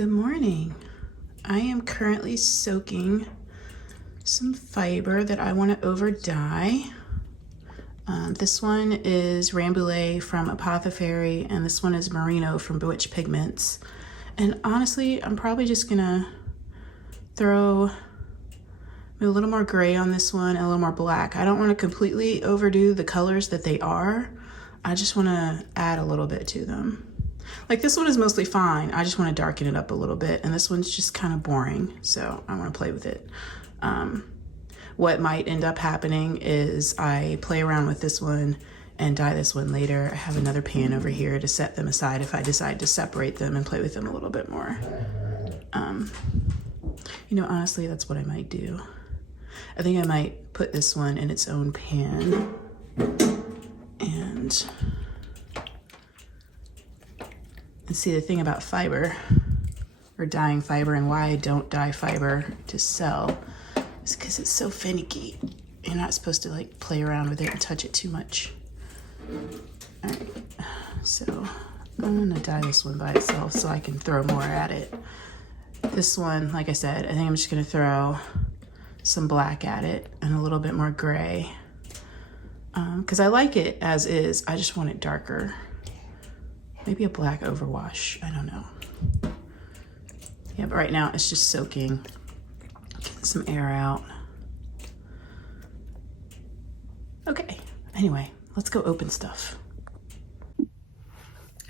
Good morning. I am currently soaking some fiber that I want to over dye. This one is Rambouillet from Apothefaery, and this one is Merino from Bewitched Pigments. And honestly, I'm probably just gonna throw a little more gray on this one and a little more black. I don't want to completely overdo the colors that they are. I just want to add a little bit to them. Like this one is mostly fine. I just want to darken it up a little bit, and this one's just kind of boring, so I want to play with it. What might end up happening is I play around with this one and dye this one later. I have another pan over here to set them aside if I decide to separate them and play with them a little bit more. You know, honestly, that's what I might do. I think I might put this one in its own pan and see, the thing about fiber or dyeing fiber and why I don't dye fiber to sell is because it's so finicky. You're not supposed to like play around with it and touch it too much. All right, so I'm gonna dye this one by itself so I can throw more at it. This one, like I said, I think I'm just gonna throw some black at it and a little bit more gray because I like it as is. I just want it darker. Maybe a black overwash, I don't know. Yeah, but right now it's just soaking, getting some air out. Okay, anyway, let's go open stuff.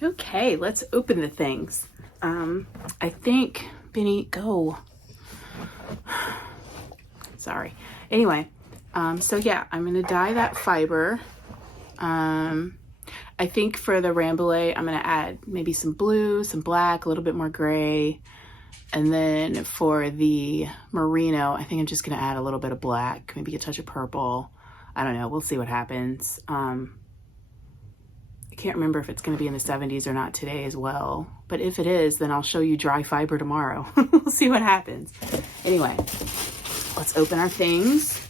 Okay, let's open the things. I think, Benny, go. Sorry. Anyway, so yeah, I'm gonna dye that fiber. I think for the Rambouillet, I'm gonna add maybe some blue, some black, a little bit more gray. And then for the Merino, I think I'm just gonna add a little bit of black, maybe a touch of purple. I don't know, we'll see what happens. I can't remember if it's gonna be in the 70s or not today as well. But if it is, then I'll show you dry fiber tomorrow. We'll see what happens. Anyway, let's open our things.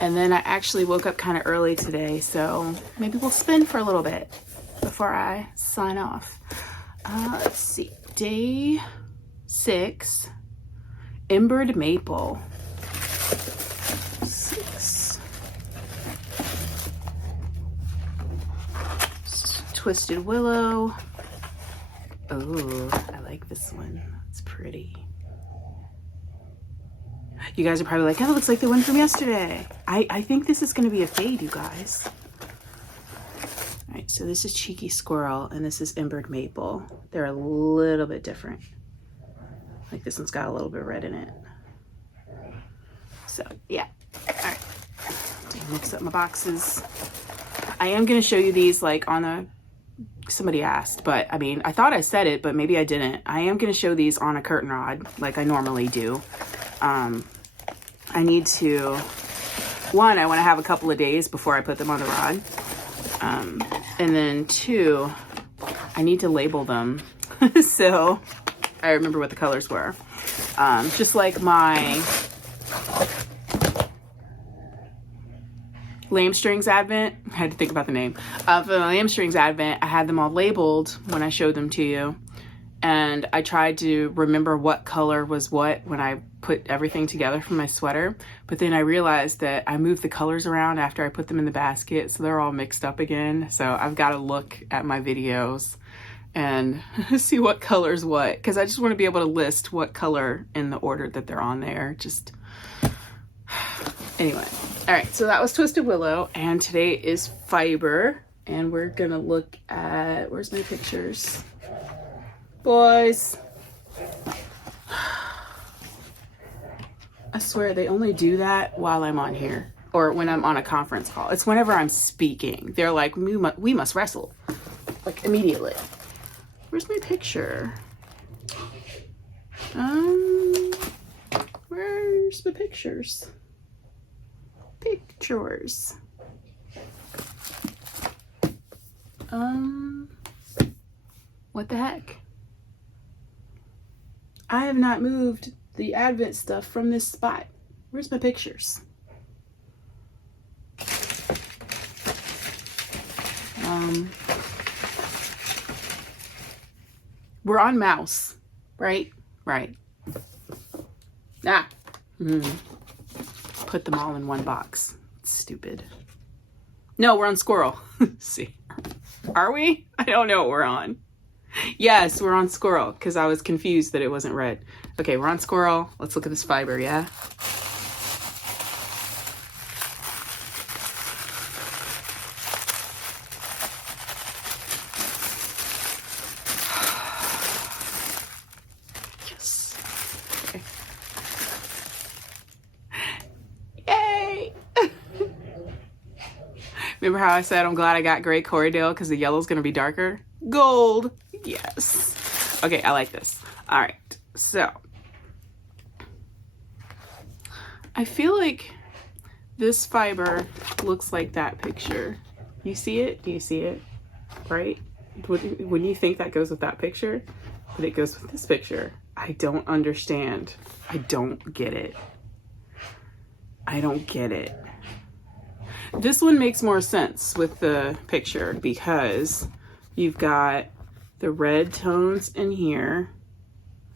And then I actually woke up kind of early today, so maybe we'll spin for a little bit before I sign off. Let's see, day 6, Embered Maple. 6. Twisted Willow. Oh, I like this one. It's pretty. You guys are probably like, oh, it looks like the one from yesterday. I think this is going to be a fade, you guys. All right, so this is Cheeky Squirrel, and this is Embered Maple. They're a little bit different. Like this one's got a little bit of red in it. So, yeah. All right. Mix up my boxes. I am going to show you these like on a... Somebody asked, but I mean, I thought I said it, but maybe I didn't. I am going to show these on a curtain rod like I normally do. I need to, one, I want to have a couple of days before I put them on the rod. And then 2, I need to label them. So I remember what the colors were. Just like my Lamb Strings Advent, I had to think about the name. For the Lamb Strings Advent, I had them all labeled when I showed them to you. And I tried to remember what color was what when I put everything together for my sweater. But then I realized that I moved the colors around after I put them in the basket, so they're all mixed up again. So I've got to look at my videos and see what color's what, because I just want to be able to list what color in the order that they're on there. Just anyway. All right, so that was Twisted Willow, and today is fiber, and we're gonna look at, where's my pictures? Boys. I swear they only do that while I'm on here or when I'm on a conference call. It's whenever I'm speaking. They're like, we must wrestle. Like immediately. Where's my picture? Where's the pictures? Pictures. What the heck? I have not moved the Advent stuff from this spot. Where's my pictures? We're on mouse, right? right? Ah. Put them all in one box. Stupid. No, we're on squirrel. See. Are we? I don't know what we're on. Yes, we're on squirrel because I was confused that it wasn't red. Okay, we're on squirrel. Let's look at this fiber, yeah? Yes. Okay. Yay! Remember how I said I'm glad I got gray Corriedale because the yellow's going to be darker? Gold! Yes. Okay, I like this. All right, so I feel like this fiber looks like that picture. You see it? Do you see it? Right? Wouldn't you think that goes with that picture? But it goes with this picture. I don't understand. I don't get it. I don't get it. This one makes more sense with the picture because you've got the red tones in here.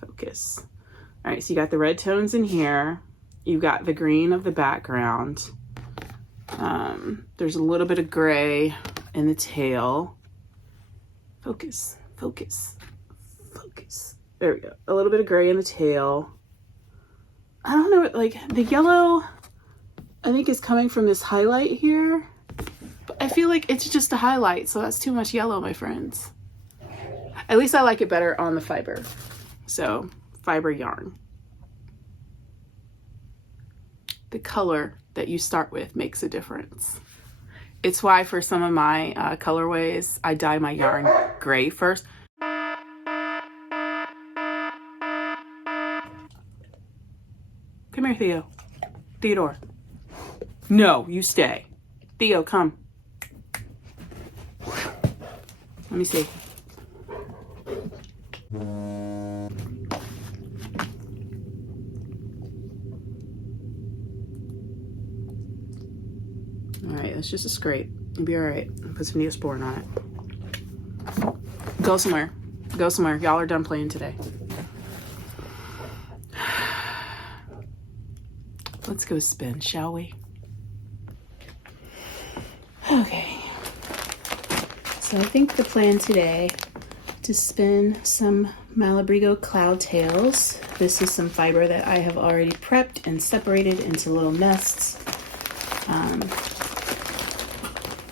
Focus. All right, so you got the red tones in here. You've got the green of the background. There's a little bit of gray in the tail. Focus, focus, focus. There we go. A little bit of gray in the tail. I don't know, like the yellow, I think is coming from this highlight here. But I feel like it's just a highlight, so that's too much yellow, my friends. At least I like it better on the fiber. So, fiber yarn. The color that you start with makes a difference. It's why for some of my colorways, I dye my yarn gray first. Come here, Theo. Theodore. No, you stay. Theo, come. Let me see. All right, that's just a scrape. You'll be all right. Put some Neosporin on it. Go somewhere. Go somewhere. Y'all are done playing today. Let's go spin, shall we? Okay. So I think the plan today to spin some Malabrigo cloud tails. This is some fiber that I have already prepped and separated into little nests.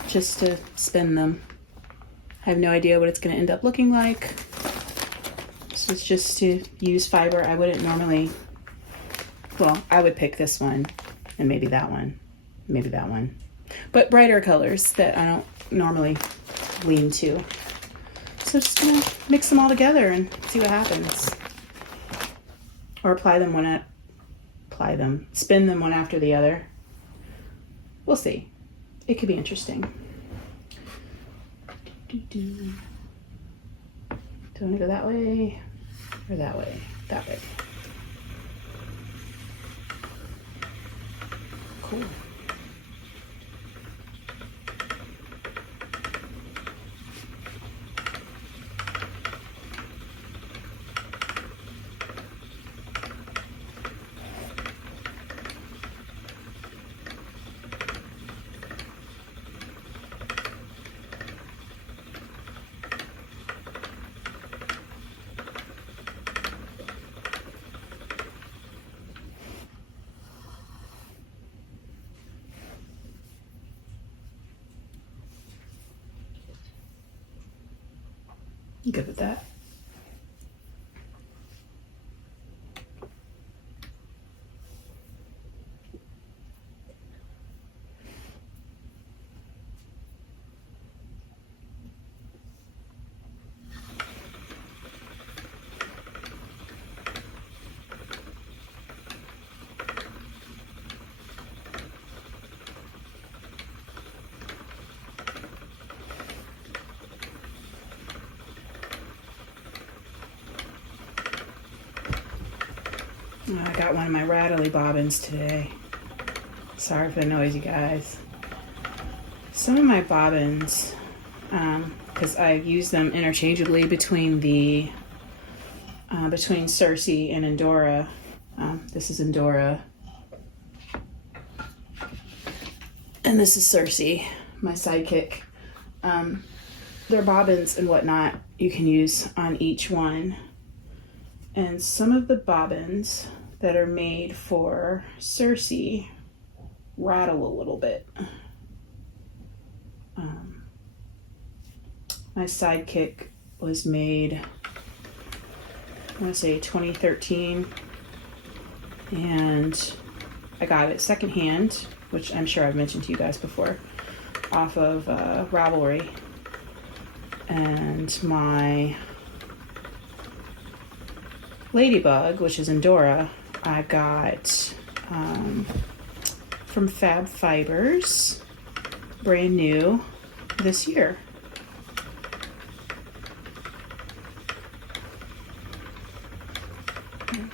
Just to spin them. I have no idea what it's going to end up looking like. So it's just to use fiber. I wouldn't normally, well, I would pick this one and maybe that one, maybe that one. But brighter colors that I don't normally lean to. So just gonna mix them all together and see what happens. Or spin them one after the other. We'll see. It could be interesting. Do you want to go that way or that way? That way. Cool. You good with that? I got one of my rattly bobbins today. Sorry for the noise, you guys. Some of my bobbins, because I use them interchangeably between the between Circe and Endora. This is Endora. And this is Circe, my sidekick. They're bobbins and whatnot you can use on each one. And some of the bobbins that are made for Circe rattle a little bit. My sidekick was made, I want to say 2013, and I got it secondhand, which I'm sure I've mentioned to you guys before, off of Ravelry. And my ladybug, which is Endora, I got from Fab Fibers, brand new this year.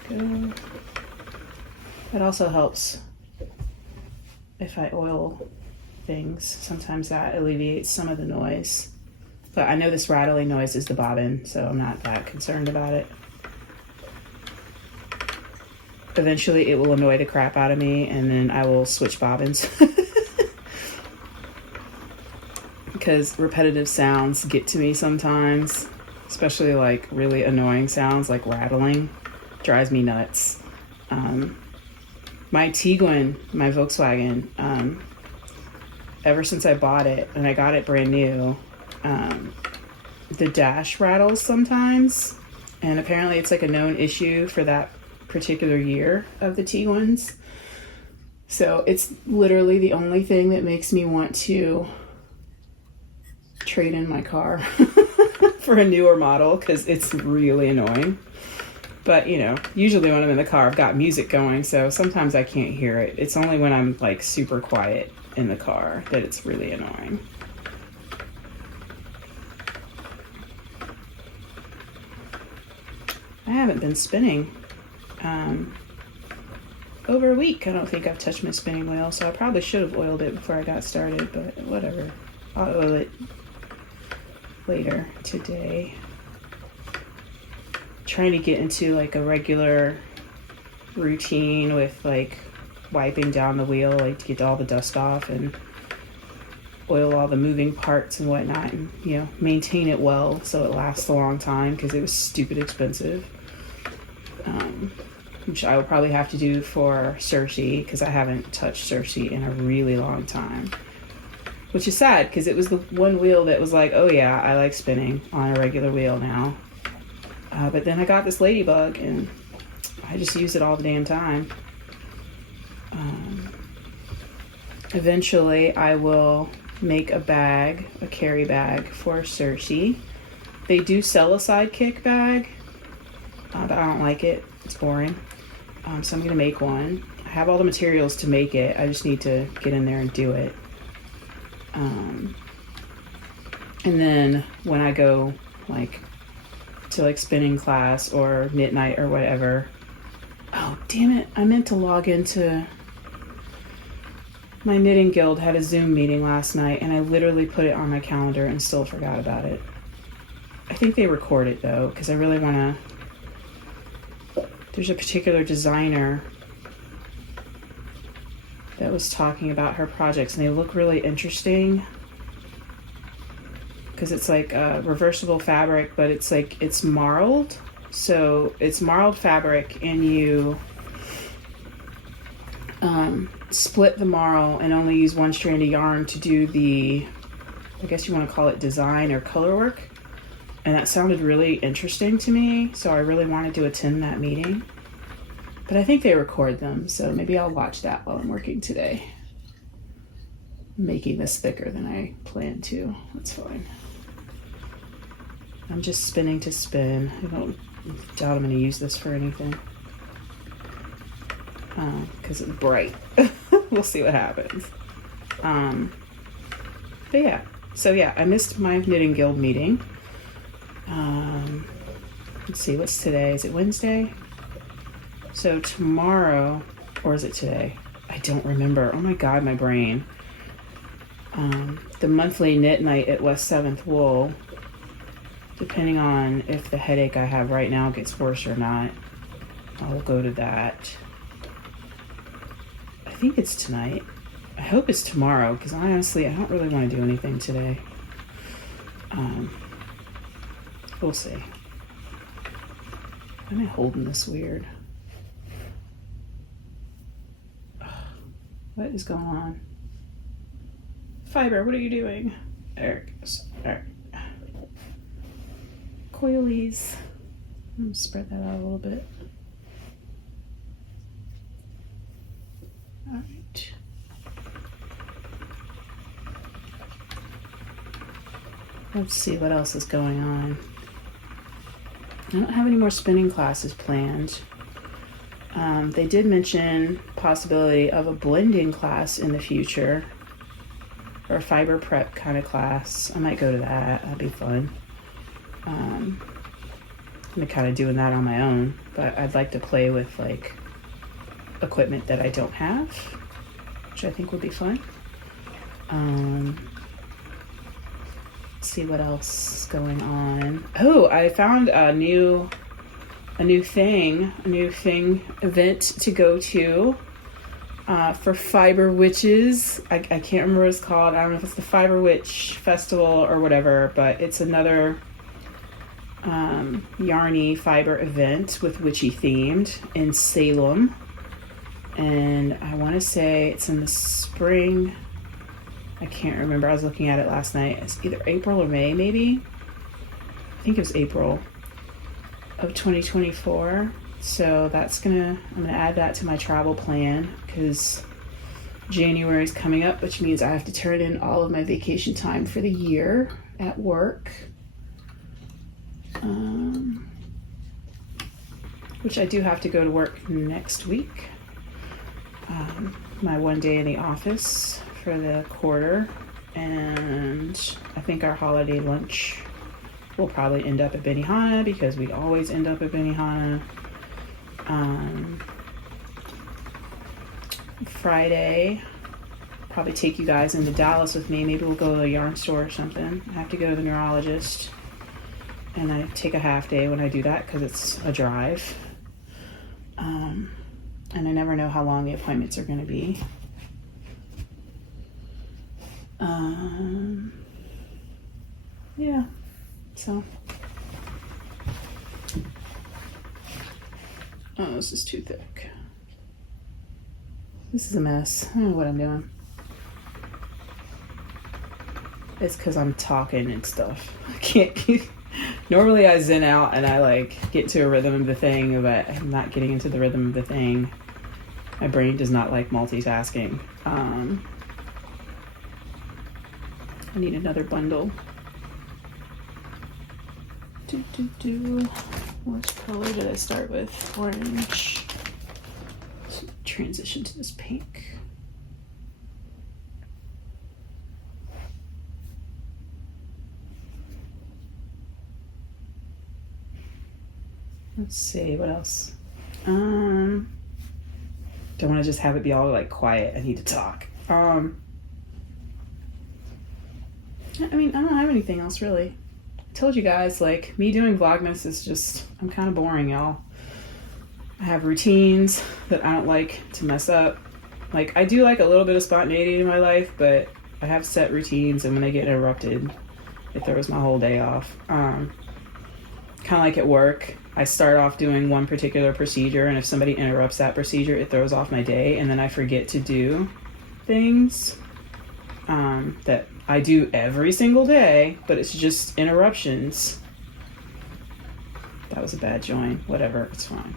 There we go. It also helps if I oil things. Sometimes that alleviates some of the noise. But I know this rattling noise is the bobbin, so I'm not that concerned about it. Eventually it will annoy the crap out of me, and then I will switch bobbins. Because repetitive sounds get to me sometimes, especially like really annoying sounds like rattling. Drives me nuts. My Tiguan, my Volkswagen, ever since I bought it, and I got it brand new, the dash rattles sometimes, and apparently it's like a known issue for that particular year of the Tiguans. So it's literally the only thing that makes me want to trade in my car for a newer model, because it's really annoying. But you know, usually when I'm in the car I've got music going, so sometimes I can't hear it. It's only when I'm like super quiet in the car that it's really annoying. I haven't been spinning over a week. I don't think I've touched my spinning wheel, so I probably should have oiled it before I got started, but whatever. I'll oil it later today. Trying to get into like a regular routine with like wiping down the wheel, like to get all the dust off and oil all the moving parts and whatnot, and you know, maintain it well so it lasts a long time, because it was stupid expensive. Which I will probably have to do for Circe, because I haven't touched Circe in a really long time. Which is sad, because it was the one wheel that was like, oh yeah, I like spinning on a regular wheel now. But then I got this ladybug and I just use it all the damn time. Eventually I will make a bag, a carry bag for Circe. They do sell a sidekick bag, but I don't like it. It's boring. So I'm going to make one. I have all the materials to make it. I just need to get in there and do it. And then when I go like to like spinning class or knit night or whatever. Oh, damn it. I meant to log into my knitting guild. Had a Zoom meeting last night and I literally put it on my calendar and still forgot about it. I think they record it though, because I really want to. There's a particular designer that was talking about her projects and they look really interesting, because it's like a reversible fabric, but it's like, it's marled. So it's marled fabric and you split the marl and only use one strand of yarn to do the, I guess you want to call it design or color work. And that sounded really interesting to me, so I really wanted to attend that meeting. But I think they record them, so maybe I'll watch that while I'm working today. I'm making this thicker than I planned to. That's fine. I'm just spinning to spin. I don't doubt I'm going to use this for anything. Because it's bright. We'll see what happens. But yeah. So yeah, I missed my knitting guild meeting. Let's see, what's today? Is it Wednesday? So tomorrow, or is it today? I don't remember. Oh my god, my brain. The monthly knit night at West 7th Wool, the depending on if the headache I have right now gets worse or not, I'll go to that. I think it's tonight. I hope it's tomorrow, because honestly, I don't really want to do anything today. We'll see. Why am I holding this weird? What is going on? Fiber, what are you doing? There it goes. All right. Coilies. I'm gonna spread that out a little bit. All right. Let's see what else is going on. I don't have any more spinning classes planned. They did mention possibility of a blending class in the future, or a fiber prep kind of class. I might go to that. That'd be fun. I'm kind of doing that on my own, but I'd like to play with like equipment that I don't have, which I think would be fun. See what else is going on. Oh, I found a new thing event to go to for Fiber Witches. I can't remember what it's called. I don't know if it's the Fiber Witch Festival or whatever, but it's another yarny fiber event with witchy themed in Salem. And I want to say it's in the spring. I can't remember. I was looking at it last night. It's either April or May, maybe. I think it was April of 2024. So I'm gonna add that to my travel plan, because January is coming up, which means I have to turn in all of my vacation time for the year at work. Which I do have to go to work next week. My one day in the office for the quarter, and I think our holiday lunch will probably end up at Benihana, because we always end up at Benihana. Friday, probably take you guys into Dallas with me. Maybe we'll go to a yarn store or something. I have to go to the neurologist, and I take a half day when I do that because it's a drive. And I never know how long the appointments are going to be. Yeah, so. Oh, this is too thick. This is a mess. I don't know what I'm doing. It's because I'm talking and stuff. I can't keep. Normally I zen out and I like get to a rhythm of the thing, but I'm not getting into the rhythm of the thing. My brain does not like multitasking. I need another bundle. What color did I start with? Orange. Let's transition to this pink. Let's see, what else? Don't want to just have it be all like quiet. I need to talk. I mean, I don't have anything else really. I told you guys, like, me doing Vlogmas is just, I'm kind of boring, y'all. I have routines that I don't like to mess up. Like, I do like a little bit of spontaneity in my life, but I have set routines, and when they get interrupted, it throws my whole day off. Kind of like at work, I start off doing one particular procedure, and if somebody interrupts that procedure, it throws off my day, and then I forget to do things that I do every single day, but it's just interruptions. That was a bad join. Whatever, it's fine.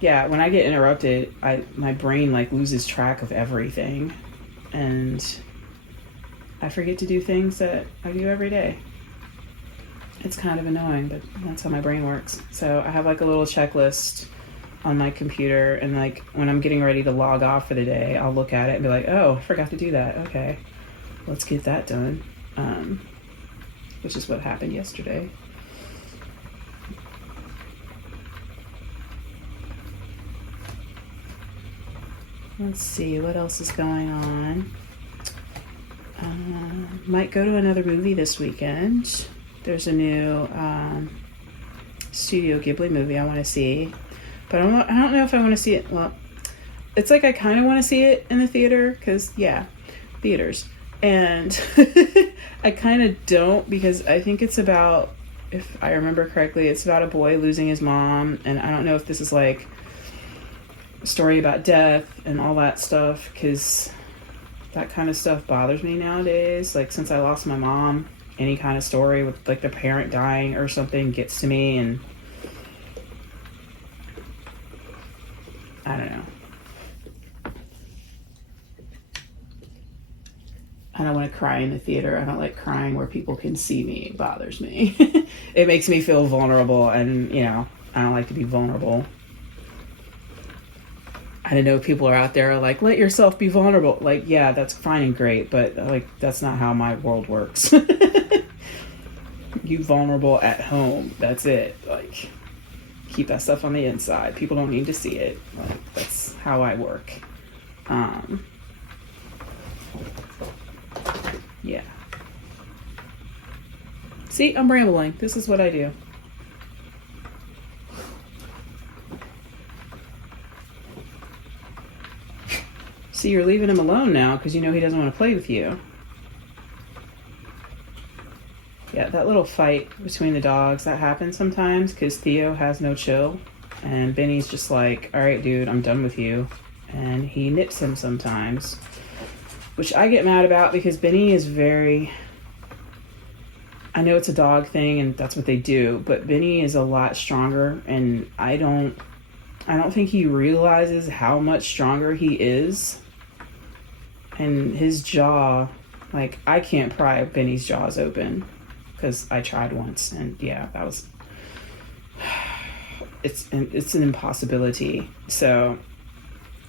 Yeah, when I get interrupted, my brain like loses track of everything, and I forget to do things that I do every day. It's kind of annoying, but that's how my brain works. So I have like a little checklist on my computer, and like when I'm getting ready to log off for the day, I'll look at it and be like, oh, I forgot to do that. Okay, let's get that done. Which is what happened yesterday. Let's see what else is going on. Might go to another movie this weekend. There's a new Studio Ghibli movie I want to see, but I don't know if I want to see it. Well, it's like I kind of want to see it in the theater because, yeah, theaters. And I kind of don't, because I think it's about, if I remember correctly, it's about a boy losing his mom. And I don't know if this is like a story about death and all that stuff, because that kind of stuff bothers me nowadays. Like, since I lost my mom, any kind of story with like the parent dying or something gets to me, and I don't know. I don't want to cry in the theater. I don't like crying where people can see me. It bothers me. It makes me feel vulnerable, and you know, I don't like to be vulnerable. I know people are out there like, let yourself be vulnerable. Like, yeah, that's fine and great, but like, that's not how my world works. You vulnerable at home. That's it. Like, keep that stuff on the inside. People don't need to see it. Like, that's how I work. Yeah. See, I'm rambling. This is what I do. See, you're leaving him alone now because you know he doesn't want to play with you. Yeah, that little fight between the dogs, that happens sometimes because Theo has no chill. And Benny's just like, all right, dude, I'm done with you. And he nips him sometimes, which I get mad about because Benny is very... I know it's a dog thing and that's what they do, but Benny is a lot stronger, and I don't think he realizes how much stronger he is. And his jaw, like, I can't pry Benny's jaws open because I tried once, and yeah, that was... It's an impossibility. So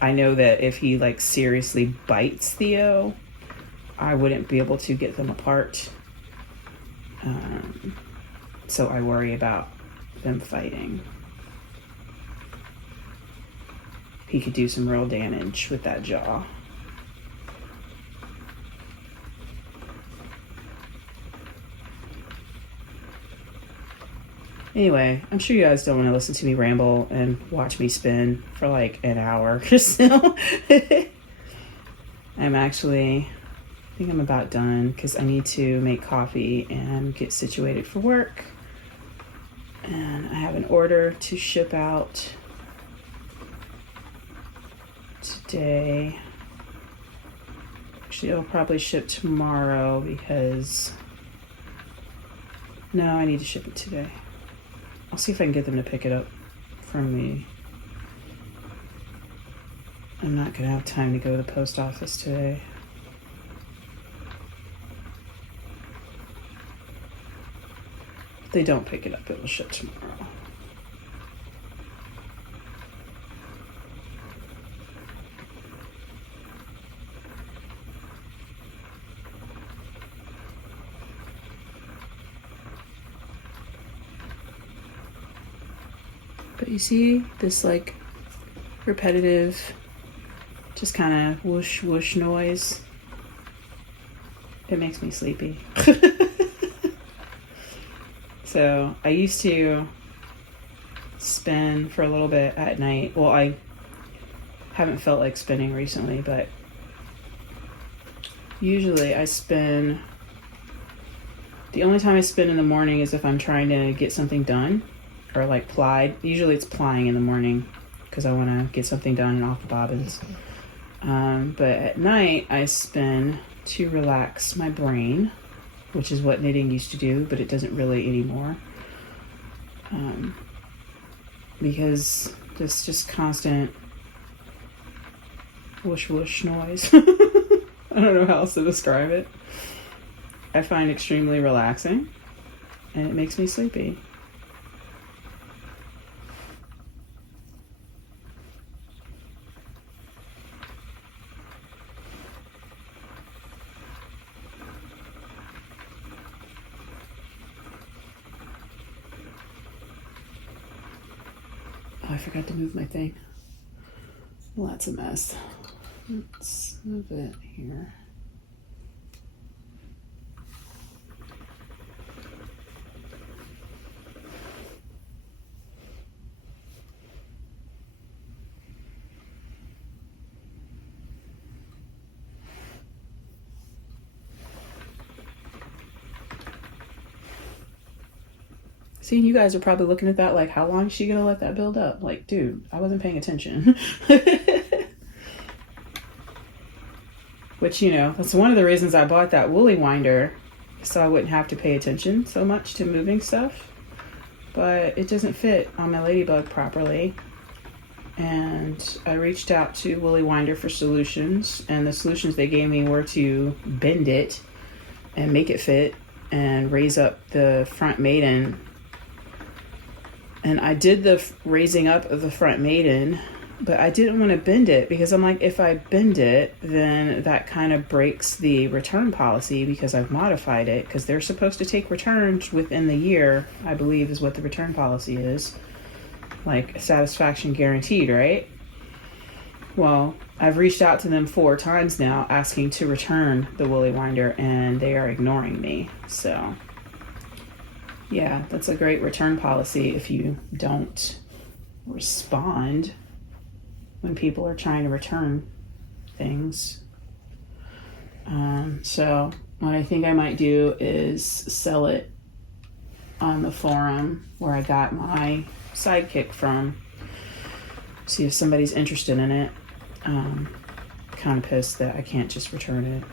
I know that if he like seriously bites Theo, I wouldn't be able to get them apart. So I worry about them fighting. He could do some real damage with that jaw. Anyway, I'm sure you guys don't want to listen to me ramble and watch me spin for like an hour or so. I think I'm about done because I need to make coffee and get situated for work. And I have an order to ship out today. Actually, it'll probably ship tomorrow because... No, I need to ship it today. I'll see if I can get them to pick it up from me. I'm not going to have time to go to the post office today. If they don't pick it up, it will ship tomorrow. But you see this like repetitive, just kind of whoosh whoosh noise? It makes me sleepy. So I used to spin for a little bit at night. Well, I haven't felt like spinning recently, but usually I spin. The only time I spin in the morning is if I'm trying to get something done, or like plied. Usually it's plying in the morning because I want to get something done and off the bobbins. But at night I spin to relax my brain, which is what knitting used to do, but it doesn't really anymore. Because this just constant whoosh whoosh noise. I don't know how else to describe it. I find extremely relaxing, and it makes me sleepy. I forgot to move my thing. Well, that's a mess. Let's move it here. See, you guys are probably looking at that like, how long is she gonna let that build up? Like, dude, I wasn't paying attention. Which, you know, that's one of the reasons I bought that woolly winder, so I wouldn't have to pay attention so much to moving stuff. But it doesn't fit on my ladybug properly. And I reached out to Woolly Winder for solutions, and the solutions they gave me were to bend it and make it fit and raise up the front maiden. And I did the raising up of the front maiden, but I didn't want to bend it because I'm like, if I bend it, then that kind of breaks the return policy because I've modified it, because they're supposed to take returns within the year, I believe is what the return policy is. Like satisfaction guaranteed, right? Well, I've reached out to them 4 times now asking to return the Woolly Winder, and they are ignoring me. So yeah, that's a great return policy if you don't respond when people are trying to return things. So what I think I might do is sell it on the forum where I got my sidekick from. See if somebody's interested in it. Kind of pissed that I can't just return it.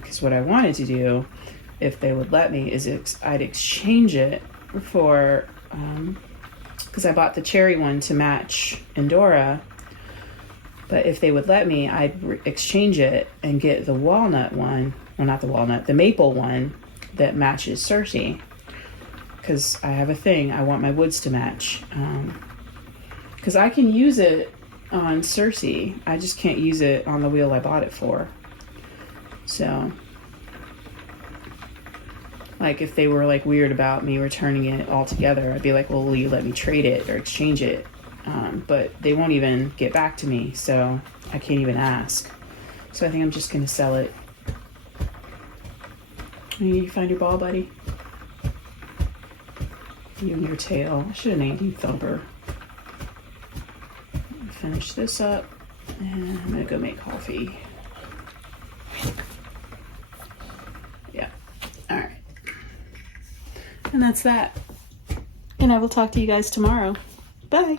Because what I wanted to do, if they would let me, is I'd exchange it for, because I bought the cherry one to match Endora. But if they would let me, I'd exchange it and get the walnut one, well, not the walnut, the maple one that matches Cersei. Because I have a thing, I want my woods to match. Because I can use it on Cersei, I just can't use it on the wheel I bought it for. So, like, if they were like weird about me returning it altogether, I'd be like, well, will you let me trade it or exchange it? But they won't even get back to me, so I can't even ask. So I think I'm just gonna sell it. You find your ball, buddy? You and your tail. I should have named you Thumper. Finish this up, and I'm gonna go make coffee. Yeah, all right. And that's that. And I will talk to you guys tomorrow. Bye.